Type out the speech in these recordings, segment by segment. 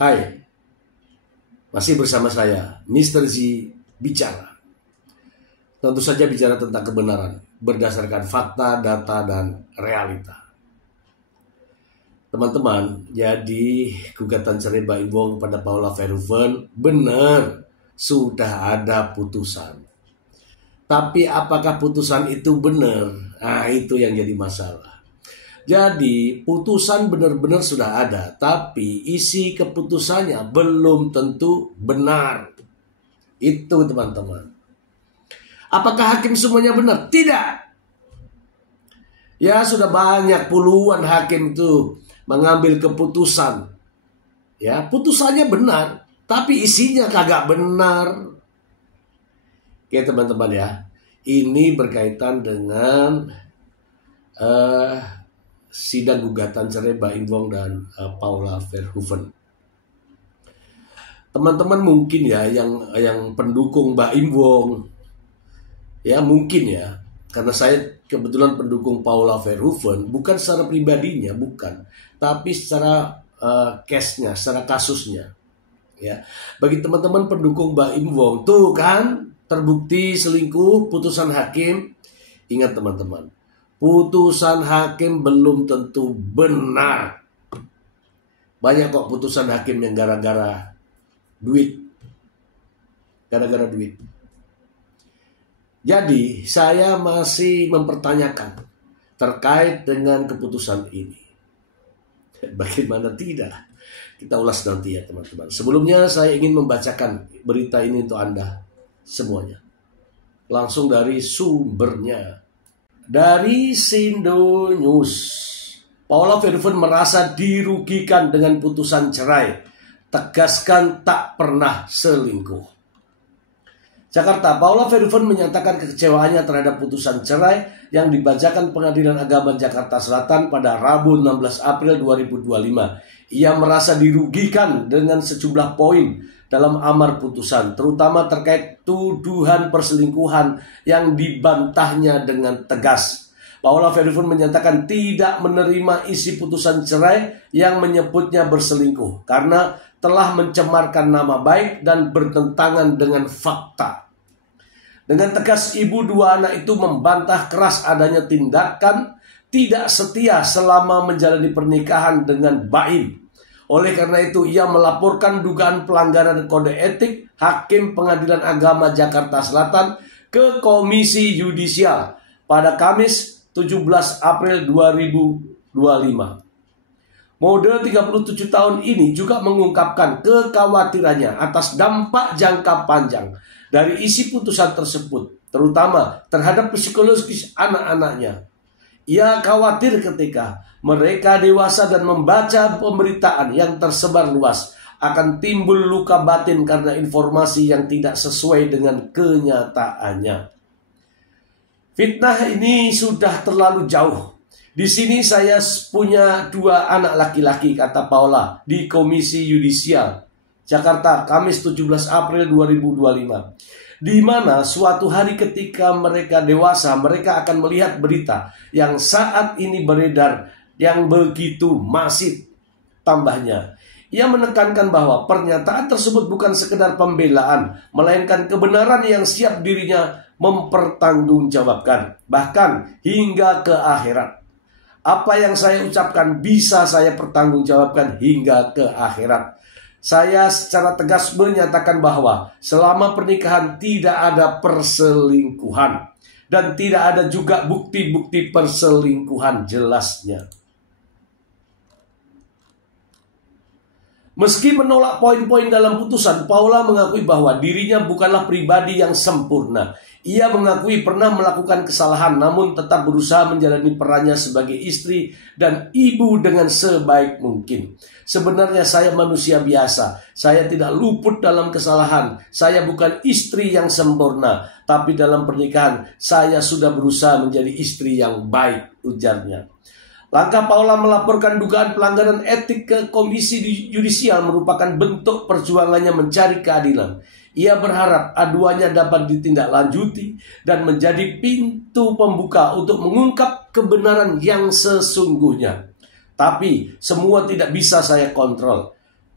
Hai, masih bersama saya, Mr. Z Bicara. Tentu saja bicara tentang kebenaran, berdasarkan fakta, data, dan realita. Teman-teman, jadi gugatan cerai Mbak Im kepada Paula Verhoeven benar sudah ada putusan. Tapi apakah putusan itu benar? Nah, itu yang jadi masalah. Jadi putusan benar-benar sudah ada, tapi isi keputusannya belum tentu benar. Itu teman-teman. Apakah hakim semuanya benar? Tidak. Ya sudah banyak puluhan hakim itu mengambil keputusan. Ya putusannya benar, tapi isinya kagak benar. Oke teman-teman ya, ini berkaitan dengan sidang gugatan cerai Mbak Im dan Paula Verhoeven. Teman-teman mungkin ya yang pendukung Mbak Im, ya mungkin ya, karena saya kebetulan pendukung Paula Verhoeven, bukan secara pribadinya, bukan, tapi secara case-nya, secara kasusnya. Ya, bagi teman-teman pendukung Mbak Im, tuh kan terbukti selingkuh, putusan hakim. Ingat teman-teman, putusan hakim belum tentu benar. Banyak kok putusan hakim yang gara-gara duit. Gara-gara duit. Jadi saya masih mempertanyakan terkait dengan keputusan ini. Bagaimana tidak? Kita ulas nanti ya teman-teman. Sebelumnya saya ingin membacakan berita ini untuk Anda semuanya. Langsung dari sumbernya. Dari Sindo News, Paula Verhoeven merasa dirugikan dengan putusan cerai. Tegaskan tak pernah selingkuh. Jakarta, Paula Verhoeven menyatakan kekecewaannya terhadap putusan cerai yang dibacakan Pengadilan Agama Jakarta Selatan pada Rabu 16 April 2025. Ia merasa dirugikan dengan sejumlah poin dalam amar putusan, terutama terkait tuduhan perselingkuhan yang dibantahnya dengan tegas. Paula Verhoeven menyatakan tidak menerima isi putusan cerai yang menyebutnya berselingkuh karena telah mencemarkan nama baik dan bertentangan dengan fakta. Dengan tegas, ibu dua anak itu membantah keras adanya tindakan tidak setia selama menjalani pernikahan dengan Mbak Im. Oleh karena itu, ia melaporkan dugaan pelanggaran kode etik Hakim Pengadilan Agama Jakarta Selatan ke Komisi Yudisial pada Kamis 17 April 2025. Mode 37 tahun ini juga mengungkapkan kekhawatirannya atas dampak jangka panjang dari isi putusan tersebut, terutama terhadap psikologis anak-anaknya. Ia khawatir ketika mereka dewasa dan membaca pemberitaan yang tersebar luas akan timbul luka batin karena informasi yang tidak sesuai dengan kenyataannya. Fitnah ini sudah terlalu jauh. Di sini saya punya 2 anak laki-laki, kata Paula di Komisi Yudisial Jakarta, Kamis 17 April 2025. Di mana suatu hari ketika mereka dewasa, mereka akan melihat berita yang saat ini beredar yang begitu masif. Tambahnya, ia menekankan bahwa pernyataan tersebut bukan sekedar pembelaan, melainkan kebenaran yang siap dirinya mempertanggungjawabkan, bahkan hingga ke akhirat. Apa yang saya ucapkan bisa saya pertanggungjawabkan hingga ke akhirat. Saya secara tegas menyatakan bahwa selama pernikahan tidak ada perselingkuhan dan tidak ada juga bukti-bukti perselingkuhan, jelasnya. Meski menolak poin-poin dalam putusan, Paula mengakui bahwa dirinya bukanlah pribadi yang sempurna. Ia mengakui pernah melakukan kesalahan, namun tetap berusaha menjalani perannya sebagai istri dan ibu dengan sebaik mungkin. Sebenarnya saya manusia biasa. Saya tidak luput dalam kesalahan. Saya bukan istri yang sempurna. Tapi dalam pernikahan, saya sudah berusaha menjadi istri yang baik, ujarnya. Langkah Paula melaporkan dugaan pelanggaran etik ke Komisi Yudisial merupakan bentuk perjuangannya mencari keadilan. Ia berharap aduannya dapat ditindaklanjuti dan menjadi pintu pembuka untuk mengungkap kebenaran yang sesungguhnya. Tapi semua tidak bisa saya kontrol.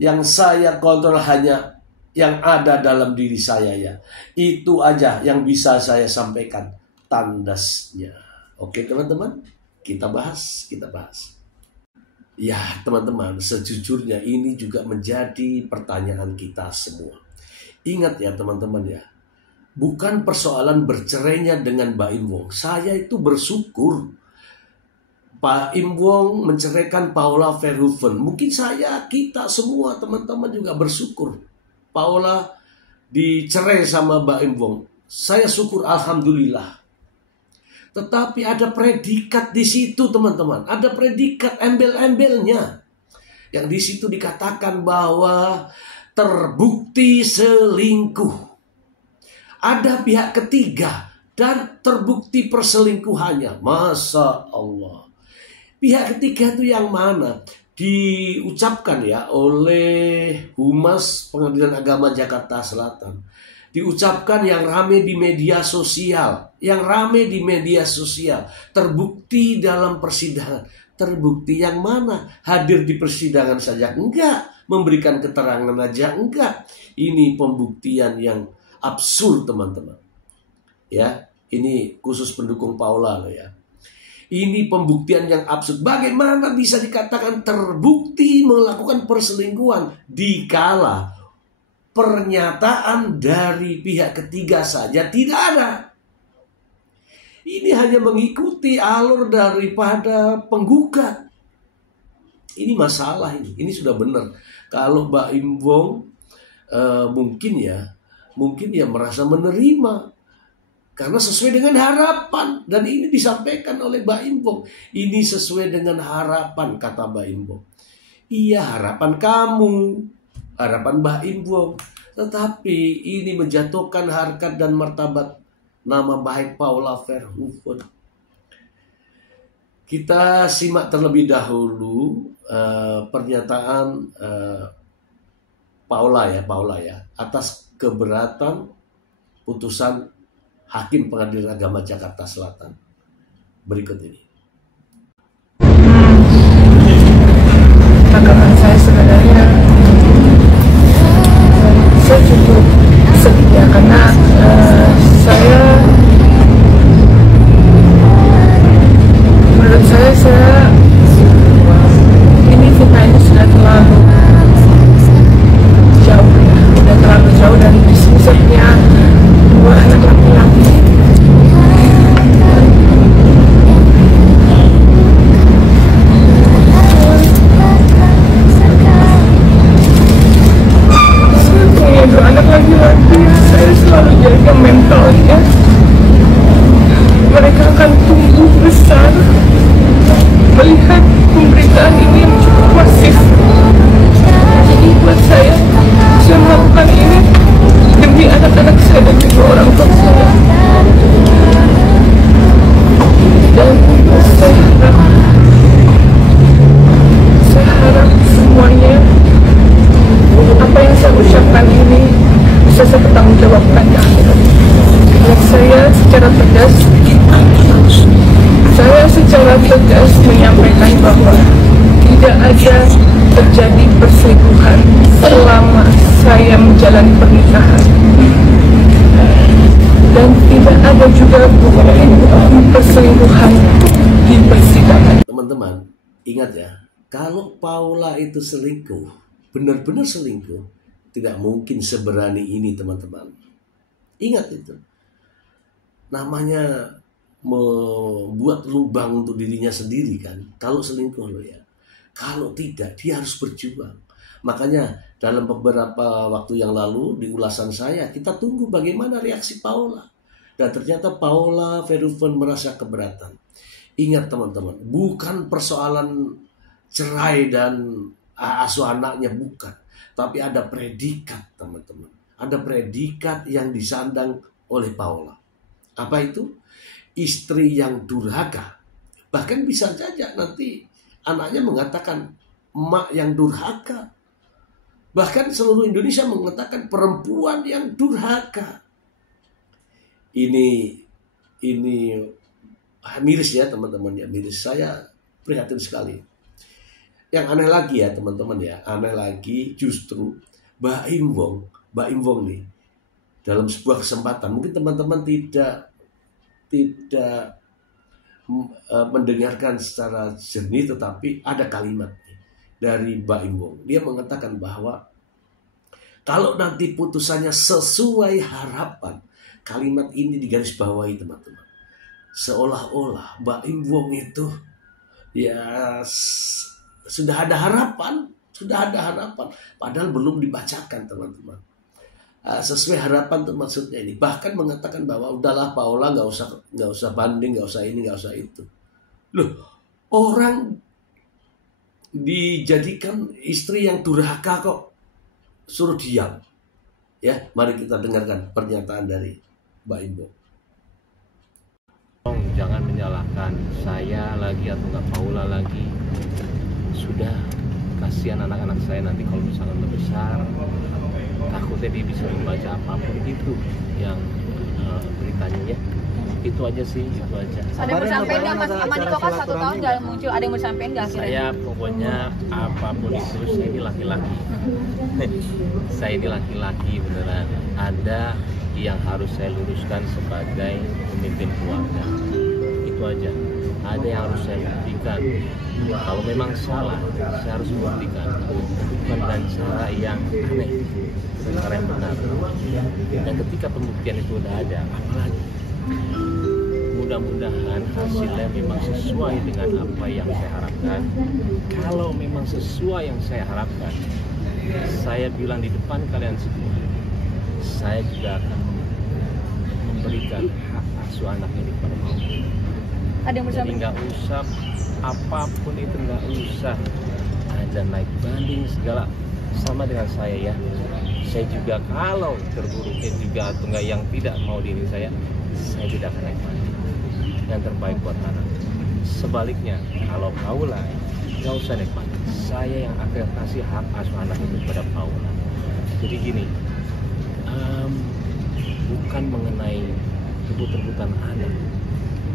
Yang saya kontrol hanya yang ada dalam diri saya ya. Itu aja yang bisa saya sampaikan tandasnya. Oke teman-teman, kita bahas. Ya teman-teman, sejujurnya ini juga menjadi pertanyaan kita semua. Ingat ya teman-teman ya, bukan persoalan bercerainya dengan Mbak Im Wong. Saya itu bersyukur Pak Im Wong menceraikan Paula Verhoeven. Mungkin kita semua teman-teman juga bersyukur Paula dicerai sama Mbak Im Wong. Saya syukur alhamdulillah. Tetapi ada predikat di situ teman-teman. Ada predikat embel-embelnya. Yang di situ dikatakan bahwa terbukti selingkuh. Ada pihak ketiga dan terbukti perselingkuhannya. Masya Allah. Pihak ketiga itu yang mana? Diucapkan ya oleh Humas Pengadilan Agama Jakarta Selatan. Diucapkan yang rame di media sosial. Terbukti dalam persidangan. Terbukti yang mana? Hadir di persidangan saja enggak. Memberikan keterangan aja enggak. Ini pembuktian yang absurd teman-teman. Ya, ini khusus pendukung Paula loh ya. Ini pembuktian yang absurd. Bagaimana bisa dikatakan terbukti melakukan perselingkuhan dikala pernyataan dari pihak ketiga saja tidak ada. Ini hanya mengikuti alur daripada penggugat. Ini masalah ini. Ini sudah benar. Kalau Mbak Im Wong mungkin ya merasa menerima karena sesuai dengan harapan, dan ini disampaikan oleh Mbak Im Wong. Ini sesuai dengan harapan, kata Mbak Im Wong. Iya, harapan kamu, harapan Mbak Im Wong. Tetapi ini menjatuhkan harkat dan martabat nama baik Paula Verhoeven. Kita simak terlebih dahulu pernyataan Paula ya atas keberatan putusan Hakim Pengadilan Agama Jakarta Selatan. Berikut ini. Tanggapan saya sebenarnya saya cukup sedih ya, karena saya menurut saya ini fitnah ini sudah terlalu jauh ya, sudah terlalu jauh. Dan di sini saya punya 2 anak laki-laki. Anak laki-laki, saya selalu jaga mentalnya. Mereka akan tumbuh besar melihat pemberitaan ini yang cukup masif. Jadi buat saya melakukan ini demi anak-anak saya dan juga orang tua saya. Dan saya harap semuanya, apa yang saya ucapkan ini bisa saya bertanggungjawabkan di akhirat. Dan saya secara tegas menyampaikan bahwa tidak ada terjadi perselingkuhan selama saya menjalani pernikahan, dan tidak ada juga bukti perselingkuhan di persidangan. Teman-teman, ingat ya, kalau Paula itu selingkuh, benar-benar selingkuh, tidak mungkin seberani ini teman-teman. Ingat itu. Namanya membuat lubang untuk dirinya sendiri kan. Kalau selingkuh loh ya. Kalau tidak, dia harus berjuang. Makanya dalam beberapa waktu yang lalu di ulasan saya, kita tunggu bagaimana reaksi Paula. Dan ternyata Paula Verhoeven merasa keberatan. Ingat teman-teman, bukan persoalan cerai dan asuh anaknya, bukan. Tapi ada predikat teman-teman. Ada predikat yang disandang oleh Paula. Apa itu? Istri yang durhaka. Bahkan bisa saja nanti anaknya mengatakan emak yang durhaka. Bahkan seluruh Indonesia mengatakan perempuan yang durhaka. Ini miris ya teman-teman ya, miris. Saya prihatin sekali. yang aneh lagi ya teman-teman ya, aneh lagi justru Mbak Im Wong nih dalam sebuah kesempatan, mungkin teman-teman tidak mendengarkan secara jernih, tetapi ada kalimat dari Mbak Im Wong. Dia mengatakan bahwa kalau nanti putusannya sesuai harapan, kalimat ini digarisbawahi teman-teman. Seolah-olah Mbak Im Wong itu ya sudah ada harapan, padahal belum dibacakan teman-teman. Sesuai harapan itu maksudnya ini. Bahkan mengatakan bahwa udahlah Paula nggak usah banding, nggak usah ini, nggak usah itu. Loh, orang dijadikan istri yang durhaka kok suruh diam. Ya, mari kita dengarkan pernyataan dari Mbak Imbo. Jangan menyalahkan saya lagi atau nggak Paula lagi. Sudah, kasihan anak-anak saya nanti kalau misalnya udah besar, takutnya dia bisa membaca apapun itu yang beritanya ya. Itu aja sih, itu aja. Ada yang bersampaikan nggak Mas Niko kan 1 tahun nggak muncul, ada yang bersampaikan nggak akhirnya? Saya pokoknya apapun itu, saya ini laki-laki. Saya ini laki-laki beneran. Ada yang harus saya luruskan sebagai pemimpin keluarga. Itu aja. Ada yang harus saya buktikan. Kalau memang salah, saya harus membuktikan. Bukan dengan cara yang aneh, dengan cara yang benar. Dan ketika pembuktian itu udah ada, apalagi mudah-mudahan hasilnya memang sesuai dengan apa yang saya harapkan. Kalau memang sesuai yang saya harapkan, saya bilang di depan kalian semua, saya juga akan memberikan hak asuh anak ini kepada kamu. Ada yang Jadi bersampaikan? nggak usah apapun itu, nggak usah ada naik banding segala, sama dengan saya ya. Saya juga kalau terburuknya juga atau nggak yang tidak mau diri saya tidak akan naik banding. Yang terbaik buat anak. Sebaliknya, kalau Paula nggak usah naik banding, saya yang akan kasih hak asuh anak itu kepada Paula. Jadi gini, bukan mengenai rebut-rebutan anak.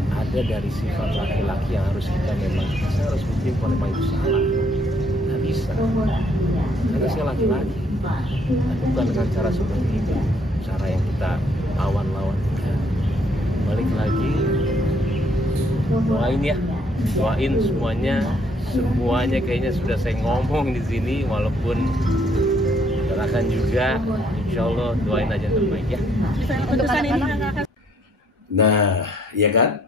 Ada dari sifat laki-laki yang harus kita memang, saya harus buktiin kalau memang itu salah. Nggak bisa, karena saya laki-laki. Bukan dengan cara seperti itu, cara yang kita lawan-lawan. Balik lagi, doain ya, doain semuanya kayaknya sudah saya ngomong di sini, walaupun doakan juga, insya Allah doain aja yang terbaik ya. Nah, ya kan?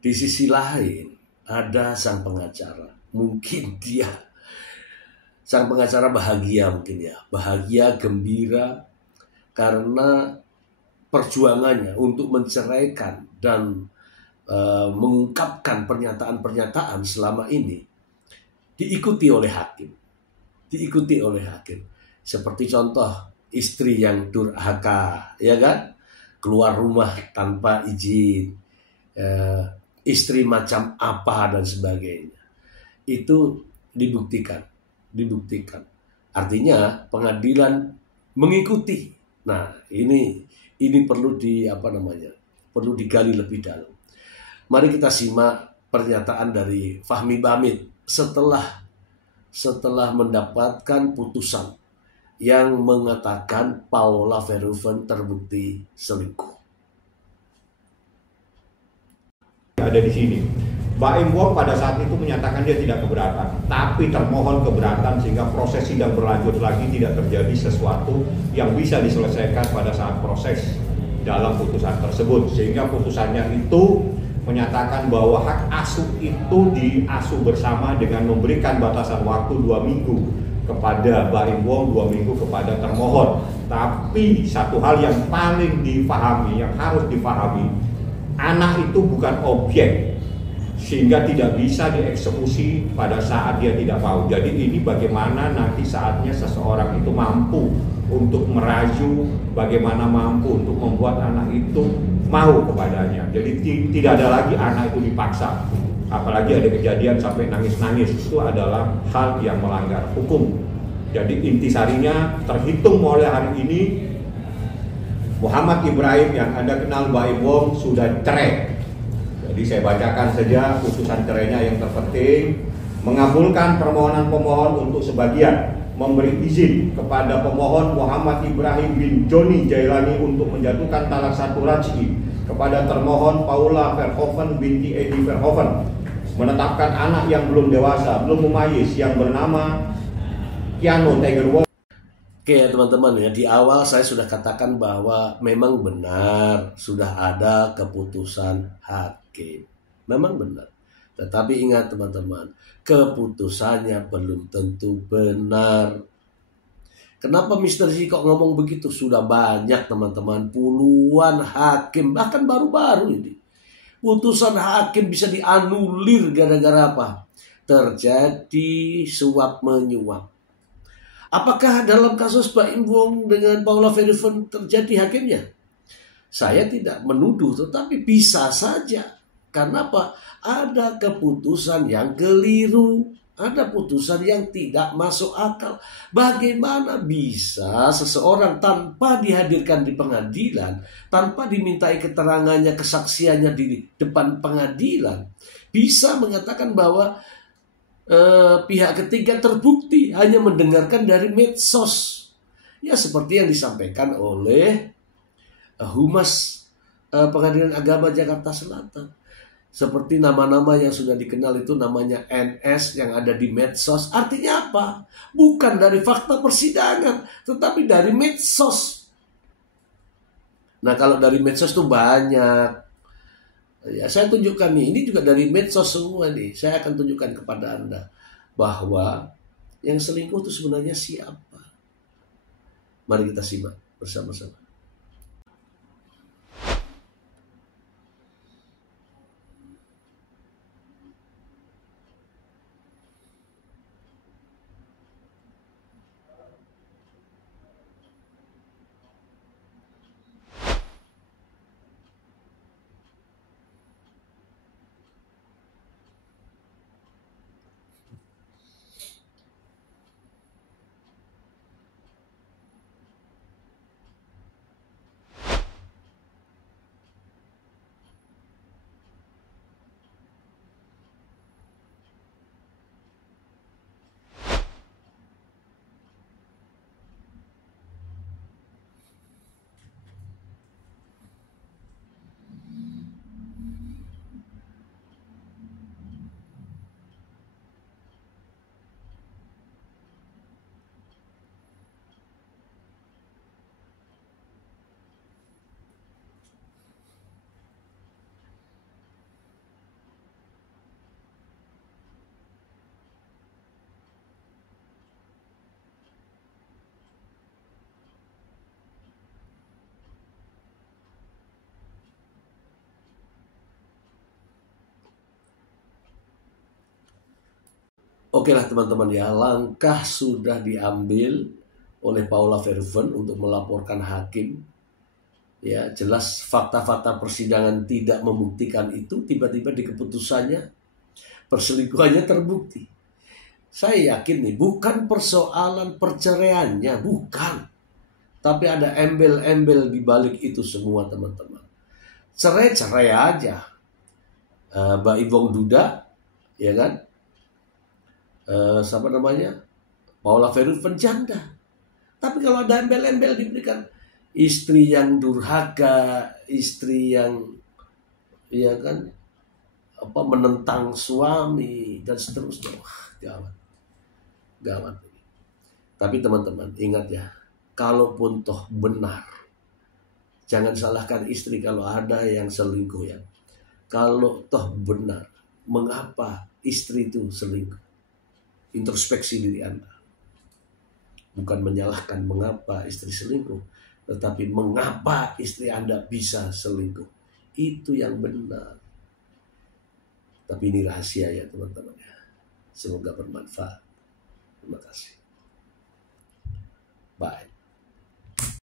Di sisi lain ada sang pengacara. Mungkin dia sang pengacara bahagia mungkin ya. Bahagia, gembira karena perjuangannya untuk menceraikan dan mengungkapkan pernyataan-pernyataan selama ini diikuti oleh hakim. Seperti contoh istri yang durhaka, ya kan? Keluar rumah tanpa izin, istri macam apa dan sebagainya. Itu dibuktikan. Artinya pengadilan mengikuti. Nah, ini perlu perlu digali lebih dalam. Mari kita simak pernyataan dari Fahmi Bamid setelah mendapatkan putusan yang mengatakan Paula Verhoeven terbukti selingkuh. Ada di sini. Mbak Im Wong pada saat itu menyatakan dia tidak keberatan, tapi termohon keberatan sehingga proses sidang berlanjut lagi, tidak terjadi sesuatu yang bisa diselesaikan pada saat proses dalam putusan tersebut, sehingga putusannya itu menyatakan bahwa hak asuh itu diasuh bersama dengan memberikan batasan waktu 2 minggu kepada Mbak Im Wong, 2 minggu kepada termohon. Tapi satu hal yang paling dipahami, yang harus dipahami, anak itu bukan objek sehingga tidak bisa dieksekusi pada saat dia tidak mau. Jadi ini bagaimana nanti saatnya seseorang itu mampu untuk merayu, bagaimana mampu untuk membuat anak itu mau kepadanya. Jadi tidak ada lagi anak itu dipaksa. Apalagi ada kejadian sampai nangis-nangis, itu adalah hal yang melanggar hukum. Jadi intisarinya terhitung mulai hari ini Muhammad Ibrahim yang Anda kenal Mbak Im Wong sudah cerai. Jadi saya bacakan saja putusan cerainya yang terpenting. mengabulkan permohonan pemohon untuk sebagian, memberi izin kepada pemohon Muhammad Ibrahim bin Joni Jailani untuk menjatuhkan talak satu raj'i kepada termohon Paula Verhoeven binti Edi Verhoeven, menetapkan anak yang belum dewasa, belum memayis yang bernama Keanu Tiger. Oke ya teman-teman ya, di awal saya sudah katakan bahwa memang benar sudah ada keputusan hakim. Memang benar. Tetapi ingat teman-teman, keputusannya belum tentu benar. Kenapa Mr. Z kok ngomong begitu? Sudah banyak teman-teman, puluhan hakim, bahkan baru-baru ini. Putusan hakim bisa dianulir gara-gara apa? Terjadi suap menyuap. Apakah dalam kasus Baim Wong dengan Paula Verhoeven terjadi hakimnya? Saya tidak menuduh, tetapi bisa saja. Karena apa? Ada keputusan yang keliru. Ada putusan yang tidak masuk akal. Bagaimana bisa seseorang tanpa dihadirkan di pengadilan, tanpa dimintai keterangannya, kesaksiannya di depan pengadilan, bisa mengatakan bahwa pihak ketiga terbukti hanya mendengarkan dari medsos? Ya seperti yang disampaikan oleh Humas Pengadilan Agama Jakarta Selatan. Seperti nama-nama yang sudah dikenal itu namanya NS yang ada di medsos. Artinya apa? Bukan dari fakta persidangan, tetapi dari medsos. Nah kalau dari medsos itu banyak. Ya saya tunjukkan nih, ini juga dari medsos semua nih. Saya akan tunjukkan kepada Anda bahwa yang selingkuh itu sebenarnya siapa. Mari kita simak bersama-sama. Oke lah teman-teman ya, langkah sudah diambil oleh Paula Verhoeven untuk melaporkan hakim. Ya, jelas fakta-fakta persidangan tidak membuktikan itu, tiba-tiba di keputusannya perselingkuhannya terbukti. Saya yakin nih, bukan persoalan perceraiannya, bukan. Tapi ada embel-embel di balik itu semua teman-teman. Cerai-cerai aja. Baim Wong Duda, ya kan? Siapa namanya? Paula Verhoeven janda. Tapi kalau ada embel-embel diberikan istri yang durhaka, istri yang ya kan apa menentang suami dan seterusnya. Wah, gawat. Gawat. Tapi teman-teman ingat ya, kalaupun toh benar, jangan salahkan istri kalau ada yang selingkuh ya. Kalau toh benar, mengapa istri itu selingkuh? Introspeksi diri Anda. Bukan menyalahkan mengapa istri selingkuh, tetapi mengapa istri Anda bisa selingkuh. Itu yang benar. Tapi ini rahasia ya teman-teman ya. Semoga bermanfaat. Terima kasih. Bye.